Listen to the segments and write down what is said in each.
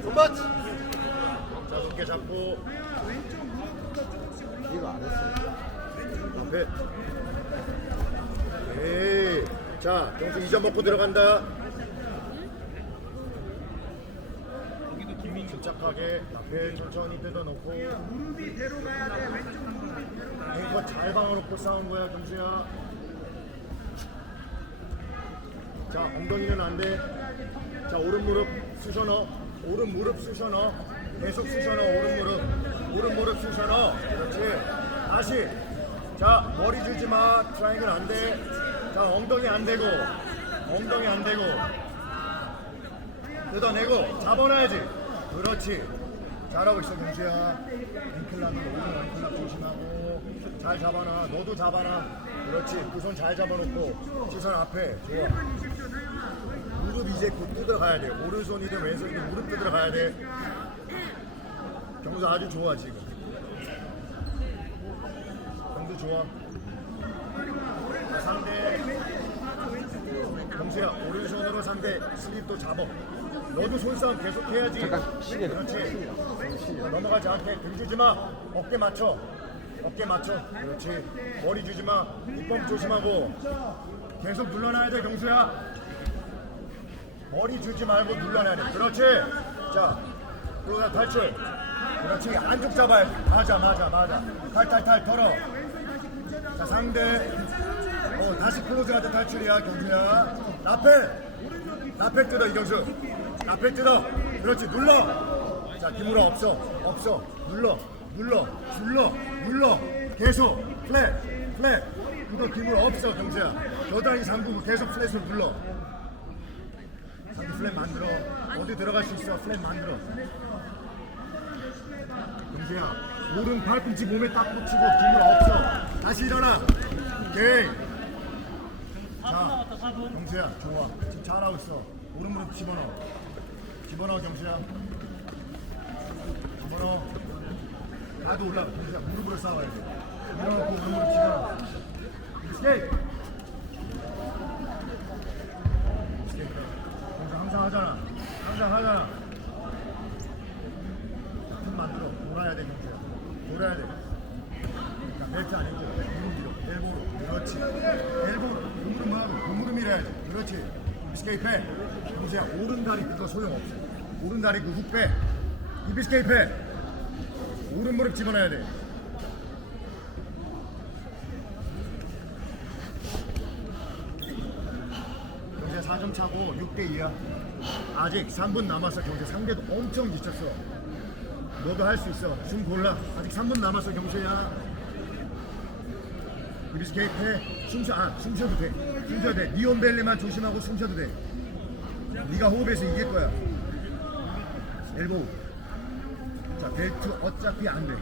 손받. 자 높게 잡고 이거 안 했어. 앞에. 에이. 자 경수 2점 먹고 들어간다. 침착하게 앞에 천천히 뜯어놓고 무릎이 대로 가야 돼. 왼쪽 무릎이 대로 가야 돼. 이거 잘 방어놓고 싸운 거야 경수야. 자 엉덩이는 안 돼. 자 오른 무릎 쑤셔 넣어. 오른 무릎 쑤셔 넣어. 계속 쑤셔 넣어. 오른 무릎. 오른 무릎 쑤셔 넣어. 그렇지. 다시. 자 머리 주지 마. 트라이앵글 안 돼. 자 엉덩이 안 되고. 엉덩이 안 되고. 뜯어내고 잡아놔야지. 그렇지. 잘하고 있어 경수야. 앵클락은 오른 앵클락 조심하고 잘 잡아놔. 너도 잡아놔. 그렇지. 그손잘 잡아놓고 시선 앞에 좋아. 무릎 이제 곧 뜯어 가야 돼. 오른손이든 왼손이든 무릎 뜯어 가야 돼. 경수 아주 좋아 지금. 경수 좋아. 자, 상대 경수야 오른손으로 상대 슬립도 잡어. 너도 손싸움 계속 해야지. 잠깐, 시계. 그렇지. 넘어가지 않게 등 주지 마. 어깨 맞춰. 어깨 맞춰. 그렇지. 머리 주지 마. 입범 조심하고. 계속 눌러놔야 돼 경수야. 머리 주지 말고 돼. 그렇지. 자, 그러다 탈출. 그렇지. 안쪽 잡아야 돼. 맞아, 맞아, 맞아. 탈탈탈 털어. 자, 상대. 어, 다시 클로즈하다 탈출이야, 경수야. 라펠. 라펠 뜯어, 이경수. 라펠 뜯어. 그렇지, 눌러. 자, 김우라 없어. 없어. 눌러. 눌러. 눌러. 눌러. 계속. 플랫. 플랫. 이거 김우라 없어, 경수야. 겨드랑이 잠그고 계속 플랫을 눌러. 상대 플랫 만들어. 어디 들어갈 수 있어. 플랫 만들어. 경수야, 오른 팔꿈치 몸에 딱 붙이고 기물 없어. 다시 일어나. 오케이. 자, 경수야, 좋아. 지금 잘하고 있어. 오른 무릎 집어넣어. 집어넣어, 경수야. 집어넣어. 나도 올라가. 경수야, 무릎으로 싸워야 돼. 밀어놓고 오른 무릎 집어넣어. 스케이트. 경수 항상 하잖아. 항상 하잖아. 틈 만들어 돌아야 돼 경수야 돌아야 돼 그러니까 벨트 아니고 무릎 밀어 엘보로 그렇지 엘보로 무릎 뭐하고 무릎 밀어야 돼 그렇지 비스케이프 해 경수야 오른다리 그거 소용없어 오른다리 그 훅 빼 이 비스케이프 해 오른 무릎 집어넣어야 돼 경제 4점 차고 6대 2야. 아직 3분 남았어 경제 상대도 엄청 지쳤어. 너도 할 수 있어. 좀 골라. 아직 3분 남았어 경수야. 이비스케이트 해. 숨쉬 아 숨쉬어도 돼. 숨쉬어도 돼. 니온벨리만 조심하고 숨쉬어도 돼. 네가 호흡해서 이길 거야. 엘보우. 자 벨트 어차피 안 돼.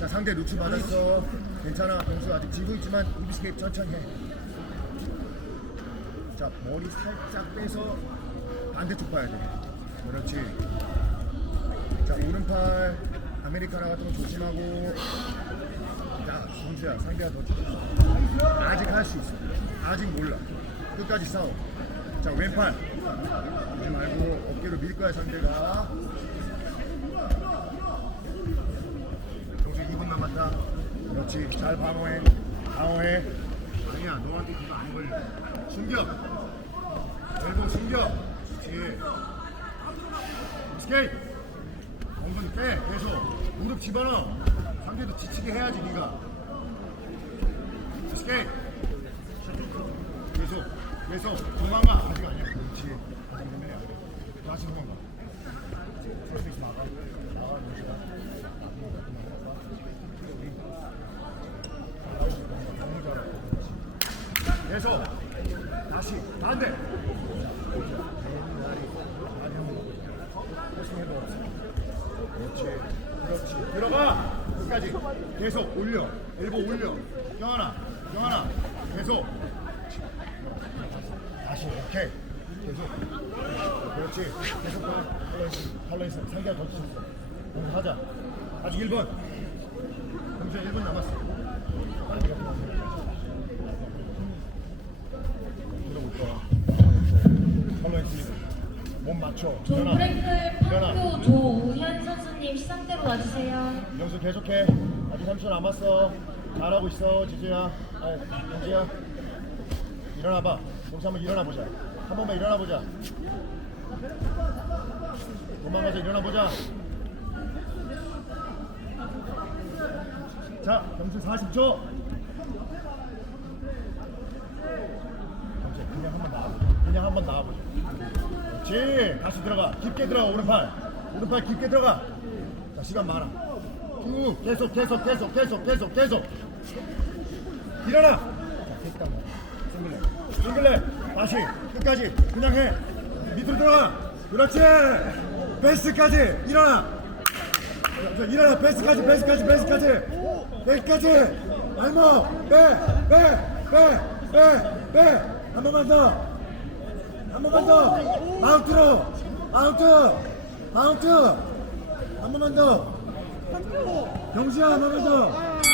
자 상대 루츠 받았어. 괜찮아 경수 아직 지고 있지만 이비스케이트 천천히 해. 자 머리 살짝 빼서 반대쪽 봐야 돼. 그렇지. 자 오른팔 아메리카나 같은 거 조심하고. 자 순수야 상대가 더 조심. 아직 할 수 있어. 아직 몰라. 끝까지 싸워. 자 왼팔. 보지 말고 어깨로 밀 거야 상대가. 동수 2분 남았다. 그렇지. 잘 방어해. 방어해. 아니야 너한테 그거 안 걸려. 숨겨. elbow 숨겨. 그렇지. 스케이트. 엉덩이 빼. 계속. 무릎 집어넣어. 상대도 지치게 해야지 네가. 스케이트. 계속. 계속. 도망가. 아직 아니야. 그렇지. 아직 되면 안 돼. 다시 도망가. 막아. 나가. 너무 잘하고. 계속. 다시. 반대. 그렇지. 들어가. 끝까지. 계속 올려. 엘보 올려. 경하나. 경하나. 계속. 다시. 오케이. 계속. 그렇지. 계속 가. 팔로 있어. 상대가 더 치셨어. 그럼 하자. 아직 1분. 경수 1분 남았어. 빨리 가. 들어올 거야. 팔로 있으니까. 몸 맞춰. 브레이크. 판교 조우현 선수님 시상대로 와주세요. 영수 계속해. 아직 3초 남았어. 잘하고 있어, 지수야. 아, 영수야. 일어나봐. 동수 한번 일어나 보자. 한 번만 일어나 보자. 도망가서 일어나 보자. 자, 경수 40초. 경수 그냥 한번 나와보자. 그냥 한번 나와보자. 그렇지. 다시 들어가. 깊게 들어가. 오른팔. 오른팔 깊게 들어가. 자, 시간 많아. 쭉 계속 계속 계속 계속 계속 계속. 일어나. 자, 됐다. 뭐. 싱글레. 싱글레. 다시 끝까지 그냥 해. 밑으로 들어가. 그렇지. 베스트까지 일어나. 자, 일어나. 베스트까지 베스트까지 베스트까지. 베스트까지. 알모. 빼. 빼. 빼. 빼. 빼. 한 번만 더. 한 번만 더. 마운트로. 마운트. 마운트. 한 번만 더. 경수야 한 번만 더.